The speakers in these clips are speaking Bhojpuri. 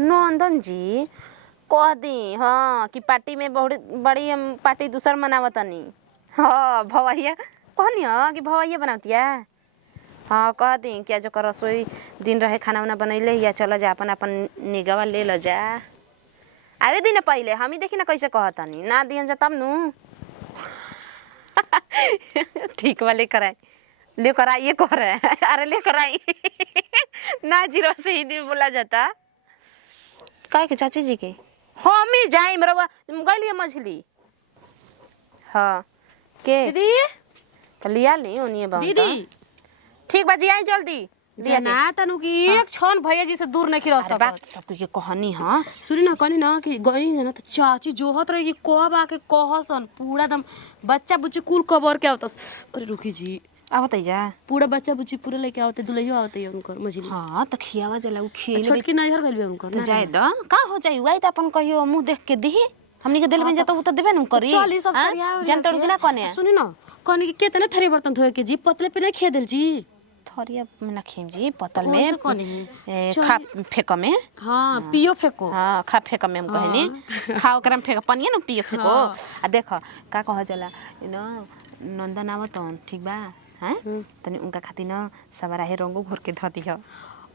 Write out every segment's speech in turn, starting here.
नंदन जी कह दी हाँ कि पार्टी में बहुत बड़ी हम पार्टी दूसर मनावतनी। हाँ भवैया कहनी हाँ कि भवैया बनावतिया। हाँ कह दी क्या जो कर रसोई दिन रहे खाना वाना बनैले या चल जा अपन अपन निगवा ले ल जा। आवे दिन पहले हम ही देखी ना कैसे कहतनी ना दिहन जा तब नु। ठीक वाले कराए लेकर आइए कह रहे हैं। अरे लेकर आई ना जीरो से हिंदी में बोला जाता काय के चाची जी के हम ही जाए मेरा गलिए मछली। हाँ के दीदी लिया ली ओनिए बाबू दीदी ठीक बा जी आई जल्दी दिया दे। ना तनु की एक क्षण भैया जी से दूर नहीं रह अरे बात सकत। सबके के कहानी हां सुनी ना कहनी ना कि गई ना तो चाची जोहत रही कि कब आके कहसन पूरा दम बच्चा बुच्ची कुल कबर के आवत। अरे रुकी जी अब बताई जा पूरा बच्चा बुच्ची पूरा लेके आवते दुलहियो आवते उनकर मछली। हां त खियावा जला उ खिए छोटकी नैहर गइल बे उनकर तो जाए द का हो जाई उई त अपन कहियो मुंह देख के दी हमनी के दिल में जाता उ त देबे न करी। चल ई सब सरिया जनता के ना कने सुनी ना कहनी कि केतना थरी बर्तन धोए के जी पतले पे नहीं खे देल जी थरिया में ना खेम जी पतल कौन में से कहनी खा फेक में हां पियो फेको हाँ खा फेक में हम कहनी खाओ करम फेक पनिया न पियो फेको आ देख का कह जाला न नंदन आवत ठीक बा हैं तनी उनका खातिर न सवराहे रंगो घोर के ध दियो।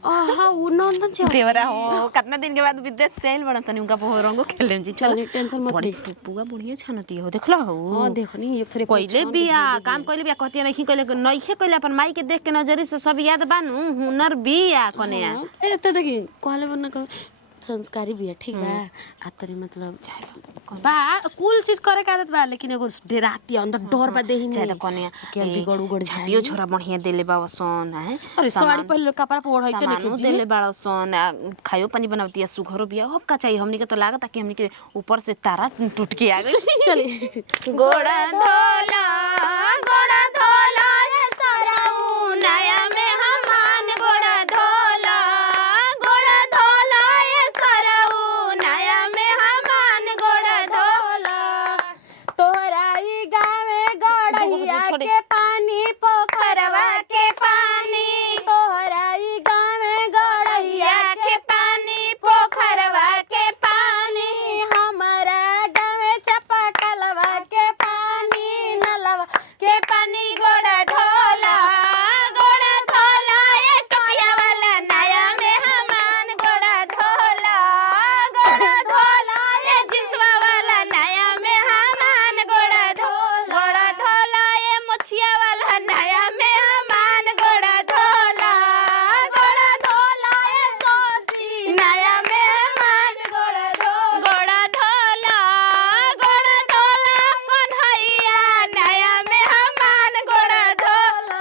आहा उ नंदन छ देवरा हो कितना दिन के बाद विदेश से आइल बड़ा तनी उनका बहु रंगो खेलेम जी चल टेंशन मत बड़ी पुआ बढ़िया छनती हो देखला हो। हां देखनी एक थरी कोइले बिया काम कोइले बिया कहती नहीं कोइले नइखे कोइले अपन माई के देख के नजरी से सब याद बानू हुनर बिया कने ए त देखि कहले बन क संस्कारी बिया ठीक बा आ तरी मतलब बा कुल चीज करे के आदत बा लेकिन एगो डराती अंदर डर बा देही चाहे में कने के बिगड़ उगड़ जाई। छातियो छोरा बढ़िया देले बावसन है अरे साड़ी पहले कपड़ा पर ओढ़ाइते सामानो नहीं देले बावसन खायो पानी बनावती है सुघरो बिया अब का चाहिए हमनी के तो लागत कि हमनी के ऊपर से तारा टूट के आ गई। चली गोड़ा धोला ये सराऊ नया में हमान गोड़ा धोला ये सराऊ नया में हमान गोड़ा होला तोहरा ई गावे गड़हिया के पानी पोखरवा के पानी तोहरा ई गावे गड़हिया के पानी पोखरवा के पानी हमारा गावे चपकलवा के पानी नलवा के पानी गोड़ा धोला ये टोपिया वाला नया में हमान गोड़ा धोला ये जिसवा वाला नया में हमान गोड़ा धोला ये मुछिया वाला नया में हमान गोड़ा धोला ये सोसी नया में हमान गोड़ा धोला कन्हैया नया में हमान गोड़ा धोला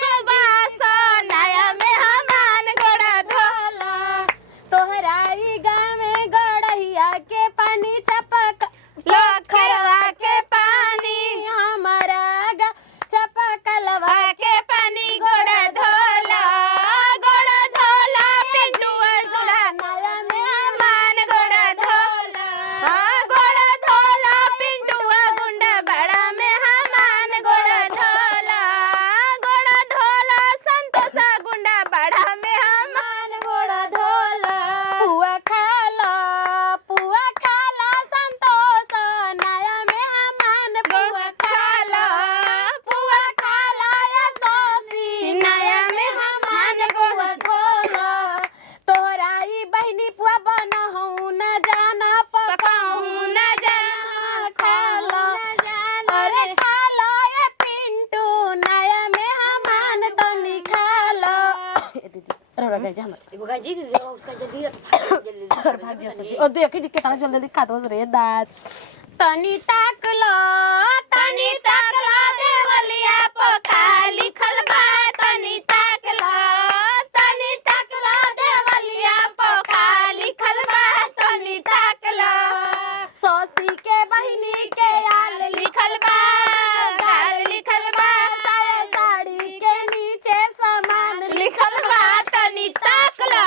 सुबास नया में हमान गोड़ा धोला तोहरा ई गावे गड़हिया के पानी चपक लोखरवा के पानी हमारा चपकलवा के पानी गोड़ा धोला पिंटुआ गोड़ा नया में हमान गोड़ा धोला पिंटुआ गुंडा बड़ा में हमान गोड़ा धोला संतोषा गुंडा बड़ा में हमान गोड़ा धोला पुआ खाला संतोष नया में हमान पुआ खाला या सोसी नया में हमान गोड़ा धोला तोहरा ई बहिनी पुआ बनहु न जाना पकाऊं न जाना खाला अरे खाला ये पिंटू नया में हमान तनी खाला अरे गई जा एगो गाजी उसका जल्दी और भाग गया सब्जी और देखी जी कितना जल्दी खा दो रे दांत तनी ताक लो देवलिया पका लिखल बा तनी ताक लो देवलिया पका लिखल बा तनी ताक लो सौसी के बहिनी के आल लिखल बा गाल लिखल बा साड़ी के नीचे सामान लिखल बा तनी ताक लो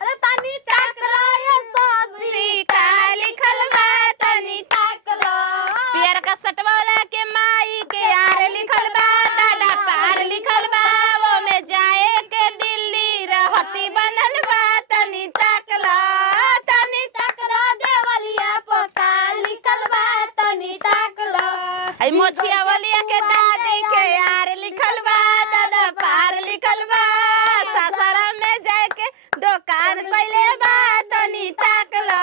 अरे तनी ताक लो ये सौसी का लिखल बा तनी ताक लो पियर का सटवाला के माई के यार लिखल बा दादा पार लिखल बा वो में मोछिया वालिया के दादी के यार लिखल बा दादा पार लिखल बा सासारा में जाके दुकान पहले बा तनी ताकला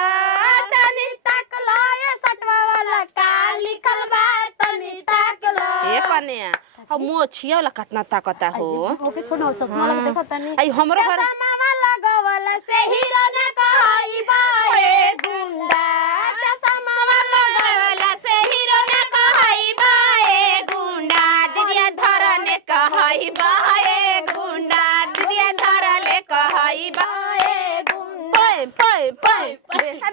ये सटवा वाला का लिखल बा तनी ताकला ए कन्या अब मोछिया वाला कितना ताकता हो ओके छोड़ ना चश्मा लगा देखा तनी आई हमरो घर मामा लगवल से हीरो ने कहई बा ए गुंडा चश्मा लगवल से हीरो ने कहई बा ए गुंडा दीदिया धरने कहई बा ए गुंडा दीदिया धरले कहई बा ए गुंडा पय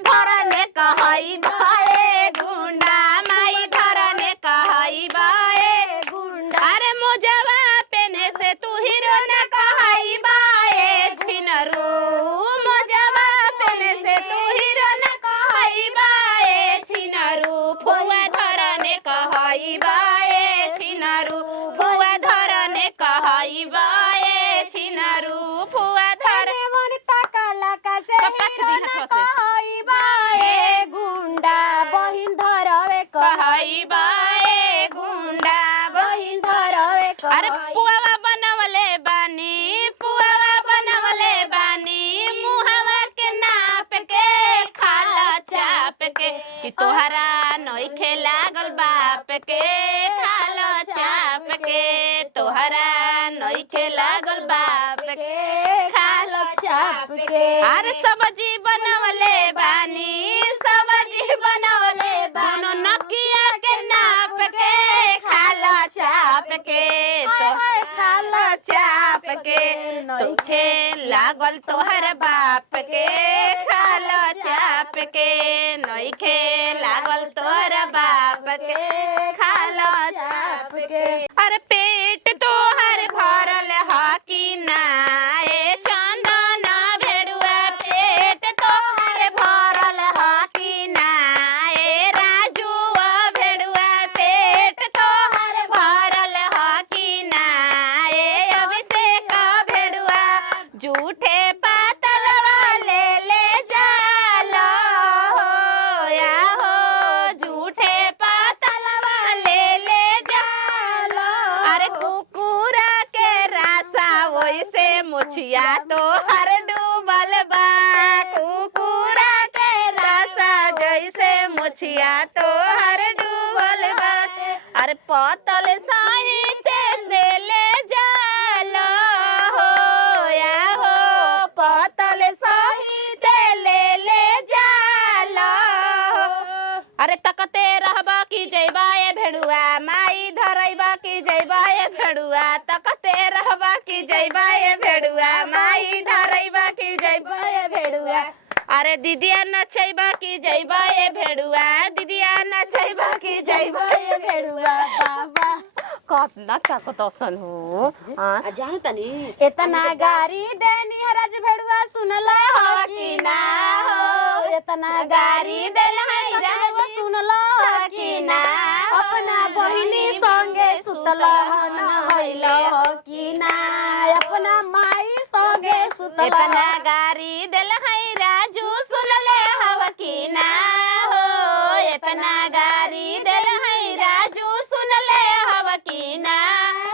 धरने कहई बा ए गुंडा माई धरने कहई बा ए गुंडा अरे मोजवा पेने से तू हीरो ने कहई बा ए छिनरू मोजवा पेने से तू हीरो ने कहई बा ए छिनरू फुआ धरने कहई बा ए छिनरू फुआ धरने कहई बा ए छिनरू फुआ धर मन ताकला का से हीरो ने कहई बा ए गुंडा बहिन धरवे कहई बा ए गुंडा बहिन धरवे अरे पुआवा बनवले बानी मुहावा के नाप के खाला चाप के कि तोहरा नइखे लागल बाप के खाला चाप के तोहरा नइखे लागल बाप के खाला चाप के अरे सब्जी बनवले बानी दोनों नकिया के नाप के खाला चाप के तो खाला चाप के तोखे लागल तोहर बाप के खाला चाप के नइखे लागल तोहर बाप के खाला चाप के अरे पेट तोहर भरल ह कि ना ए चंदना भेड़ुआ पेट तोहर भरल ह कि ना ए राजुआ भेड़ुआ पेट तोहर भरल ह कि ना ए अभिषेक भेड़ुआ झूठे पातल वाले ले जाला हो या हो झूठे पातल वाले ले जाला अरे कुकुरा के रासा वैसे मुछिया तो हर डूबल बा कुकुरा के रासा जैसे मुछिया तो हर डूबल बा अरे पतल साहित्य दे ले जाला हो या हो पतल साहित्य ले जाला हो अरे तकते रहबा की जइबा ए भेड़ुआ माई धरइबा की जइबा ए भेड़ुआ तकते रहबा की जइबा ए भेड़ुआ माई धरइबा की जइबा ए भेड़ुआ अरे दीदिया नचइबा की जइबा ए भेड़ुआ दीदिया नचइबा की जइबा ए भेड़ुआ बाबा कितना ताकत असन हो हां जानो तनी इतना गारी देनी हरज भेड़ुआ सुनला हो कि ना हो इतना गारी देल है राज सुनला हो कि ना अपना बहिनी संगे सुतला हन होइलो हो कि ना अपना माई संगे सुतला इतना गारी देल है राजू सुनले हव कि ना हो इतना गारी देल है राजू सुनले हव कि ना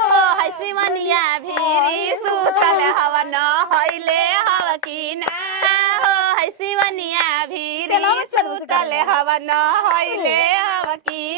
हो है सिवनिया भीरी सुतल हव न होइले हव कि ना हो है सिवनिया भीरी सुतल हव न होइले हव कि